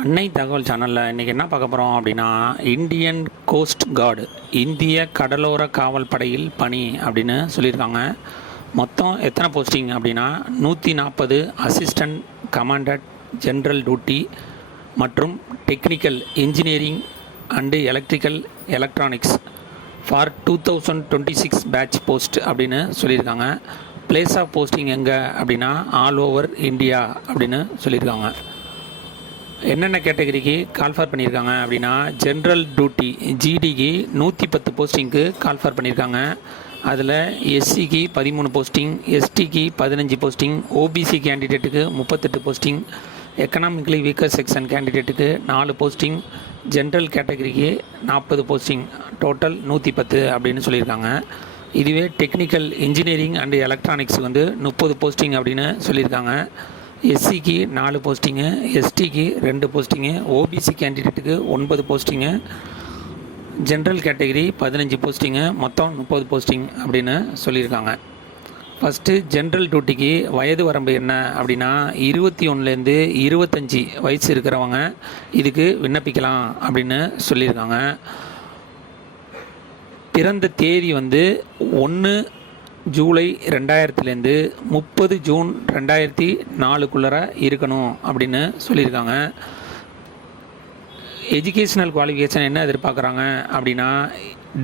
அன்னை தகவல் சேனலில் இன்றைக்கி என்ன பார்க்க போகிறோம் அப்படின்னா, இந்தியன் கோஸ்ட் கார்டு இந்திய கடலோர காவல் படையில் பணி அப்படின்னு சொல்லியிருக்காங்க. மொத்தம் எத்தனை போஸ்டிங் அப்படின்னா 140 அசிஸ்டன்ட் கமாண்டன்ட் ஜென்ரல் டியூட்டி மற்றும் technical engineering and electrical electronics for 2026 batch post அப்படின்னு சொல்லியிருக்காங்க. பிளேஸ் ஆஃப் போஸ்டிங் எங்கே அப்படின்னா ஆல் ஓவர் இந்தியா அப்படின்னு சொல்லியிருக்காங்க. என்னென்ன கேட்டகரிக்கு கால்ஃபார் பண்ணியிருக்காங்க அப்படின்னா, ஜென்ரல் டியூட்டி ஜிடிக்கு 110 போஸ்டிங்க்கு கால்ஃபார் பண்ணியிருக்காங்க. அதில் எஸ்சிக்கு 13 போஸ்டிங், எஸ்டிக்கு 15 போஸ்டிங், ஓபிசி கேண்டிடேட்டுக்கு 38 போஸ்டிங், எக்கனாமிக்கலி வீக்கர் செக்ஷன் கேண்டிடேட்டுக்கு 4 போஸ்டிங், ஜென்ரல் கேட்டகரிக்கு 40 போஸ்டிங், டோட்டல் 110 அப்படின்னு சொல்லியிருக்காங்க. இதுவே technical engineering and electronics 30 posting அப்படின்னு சொல்லியிருக்காங்க. எஸ்சிக்கு 4 போஸ்டிங்கு, எஸ்டிக்கு 2 போஸ்டிங்கு, ஓபிசி கேண்டிடேட்டுக்கு 9 போஸ்டிங்கு, ஜென்ரல் கேட்டகரி 15 போஸ்டிங்கு, மொத்தம் 30 போஸ்டிங் அப்படின்னு சொல்லியிருக்காங்க. ஃபஸ்ட்டு ஜென்ரல் டியூட்டிக்கு வயது வரம்பு என்ன அப்படின்னா 21லேருந்து 25 வயசு இருக்கிறவங்க இதுக்கு விண்ணப்பிக்கலாம் அப்படின்னு சொல்லியிருக்காங்க. பிறந்த தேதி 1 ஜூலை 2000லேருந்து 30 ஜூன் 2004 இருக்கணும் அப்படின்னு சொல்லியிருக்காங்க. எஜுகேஷ்னல் குவாலிஃபிகேஷன் என்ன எதிர்பார்க்குறாங்க அப்படின்னா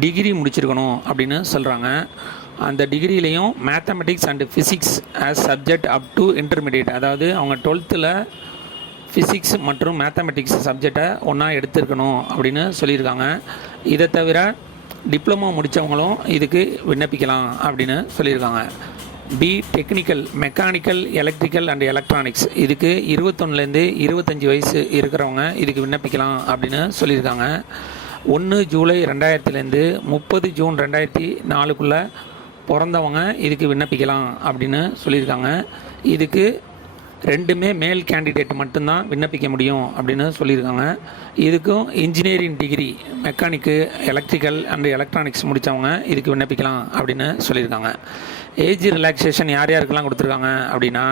டிகிரி முடிச்சிருக்கணும் அப்படின்னு சொல்கிறாங்க. அந்த டிகிரிலையும் mathematics and physics as subject up to intermediate, அதாவது அவங்க 12th ஃபிசிக்ஸ் மற்றும் மேத்தமெட்டிக்ஸ் சப்ஜெக்டை ஒன்றா எடுத்துருக்கணும் அப்படின்னு சொல்லியிருக்காங்க. இதை தவிர டிப்ளமோ முடித்தவங்களும் இதுக்கு விண்ணப்பிக்கலாம் அப்படின்னு சொல்லியிருக்காங்க. B technical mechanical electrical and electronics இதுக்கு 21லேருந்து 25 வயசு இருக்கிறவங்க இதுக்கு விண்ணப்பிக்கலாம் அப்படின்னு சொல்லியிருக்காங்க. 1 ஜூலை 2000லேருந்து 30 ஜூன் 2004 பிறந்தவங்க இதுக்கு விண்ணப்பிக்கலாம் அப்படின்னு சொல்லியிருக்காங்க. இதுக்கு 2 மேல் கேண்டிடேட் மட்டும்தான் விண்ணப்பிக்க முடியும் அப்படின்னு சொல்லியிருக்காங்க. இதுக்கும் engineering degree mechanic electrical and electronics முடித்தவங்க இதுக்கு விண்ணப்பிக்கலாம் அப்படின்னு சொல்லியிருக்காங்க. ஏஜ் ரிலாக்ஸேஷன் யார் யாருக்கெல்லாம் கொடுத்துருக்காங்க அப்படின்னா,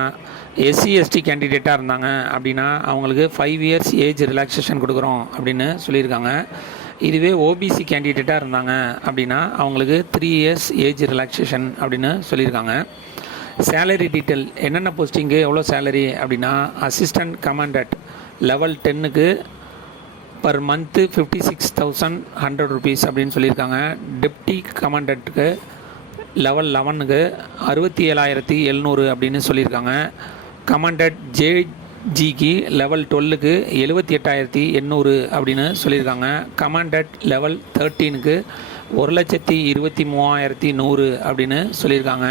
எஸ்சி எஸ்டி கேண்டிடேட்டாக இருந்தாங்க அப்படின்னா அவங்களுக்கு 5 இயர்ஸ் ஏஜ் ரிலாக்ஸேஷன் கொடுக்குறோம் அப்படின்னு சொல்லியிருக்காங்க. இதுவே ஓபிசி கேண்டிடேட்டாக இருந்தாங்க அப்படின்னா அவங்களுக்கு 3 இயர்ஸ் ஏஜ் ரிலாக்ஸேஷன் அப்படின்னு சொல்லியிருக்காங்க. சேலரி டீட்டெயில் என்னென்ன போஸ்டிங்கு எவ்வளோ சேலரி அப்படின்னா, அசிஸ்டன்ட் கமாண்டன்ட் லெவல் 10க்கு பர் மந்த்து 56,100 rupees அப்படின்னு சொல்லியிருக்காங்க. டெப்டி கமாண்டன்ட்டுக்கு லெவல் 11க்கு 67,700 அப்படின்னு சொல்லியிருக்காங்க. கமாண்டன்ட் ஜேஜிக்கு லெவல் 12க்கு 78,800 அப்படின்னு சொல்லியிருக்காங்க. கமாண்டன்ட் லெவல் 13க்கு 1,23,100 அப்படின்னு சொல்லியிருக்காங்க.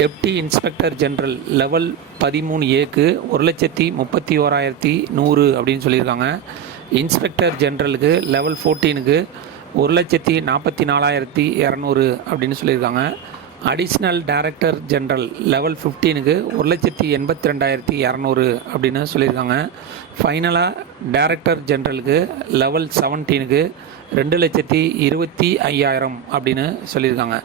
டெப்டி இன்ஸ்பெக்டர் ஜென்ரல் லெவல் 13Aக்கு 1,31,100 அப்படின்னு சொல்லியிருக்காங்க. இன்ஸ்பெக்டர் ஜென்ரலுக்கு லெவல் 14க்கு 1,44,200 அப்படின்னு சொல்லியிருக்காங்க. அடிஷ்னல் டைரக்டர் ஜென்ரல் லெவல் 15க்கு 1,82,200 அப்படின்னு சொல்லியிருக்காங்க. ஃபைனலாக டைரக்டர் ஜென்ரலுக்கு லெவல் 17க்கு 2,25,000 அப்படின்னு சொல்லியிருக்காங்க.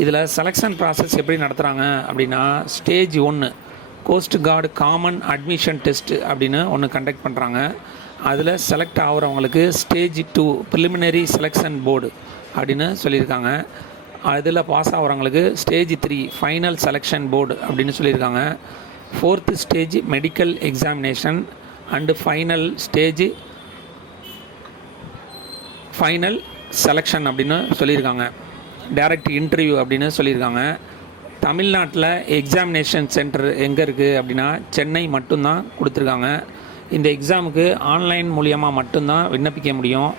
இதில் செலெக்ஷன் ப்ராசஸ் எப்படி நடத்துகிறாங்க அப்படின்னா, stage 1 coast guard common admission test அப்படின்னு ஒன்று கண்டக்ட் பண்ணுறாங்க. அதில் செலக்ட் ஆகிறவங்களுக்கு ஸ்டேஜ் 2 ப்ரிலிமினரி செலெக்ஷன் போர்டு அப்படின்னு சொல்லியிருக்காங்க. அதில் பாஸ் ஆகிறவங்களுக்கு ஸ்டேஜ் 3 ஃபைனல் செலெக்ஷன் போர்டு அப்படின்னு சொல்லியிருக்காங்க. 4th stage medical examination and final selection அப்படின்னு சொல்லியிருக்காங்க. டைரக்ட் இன்டர்வியூ அப்படின்னு சொல்லியிருக்காங்க. தமிழ்நாட்டில் எக்ஸாமினேஷன் சென்டர் எங்கே இருக்குது அப்படின்னா சென்னை மட்டும்தான் கொடுத்துருக்காங்க. இந்த எக்ஸாமுக்கு ஆன்லைன் மூலியமாக மட்டும்தான் விண்ணப்பிக்க முடியும்.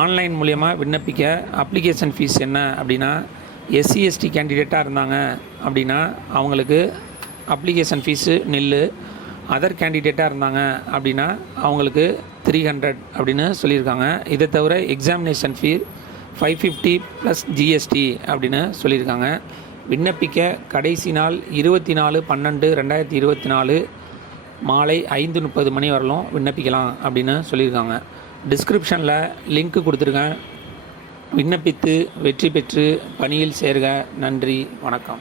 ஆன்லைன் மூலியமாக விண்ணப்பிக்க அப்ளிகேஷன் ஃபீஸ் என்ன அப்படின்னா, எஸ்சி எஸ்டி கேண்டிடேட்டாக இருந்தாங்க அப்படின்னா அவங்களுக்கு அப்ளிகேஷன் ஃபீஸு நில்லு, அதர் கேண்டிடேட்டாக இருந்தாங்க அப்படின்னா அவங்களுக்கு 300 அப்படின்னு சொல்லியிருக்காங்க. இதை தவிர எக்ஸாமினேஷன் ஃபீ 550 + ஜிஎஸ்டி அப்படின்னு சொல்லியிருக்காங்க. விண்ணப்பிக்க கடைசி நாள் 24/12/2024 மாலை 5:30 மணி வரலும் விண்ணப்பிக்கலாம் அப்படின்னு சொல்லியிருக்காங்க. டிஸ்கிரிப்ஷனில் லிங்க் கொடுத்துருக்கேன். விண்ணப்பித்து வெற்றி பெற்று பணியில் சேர்க. நன்றி, வணக்கம்.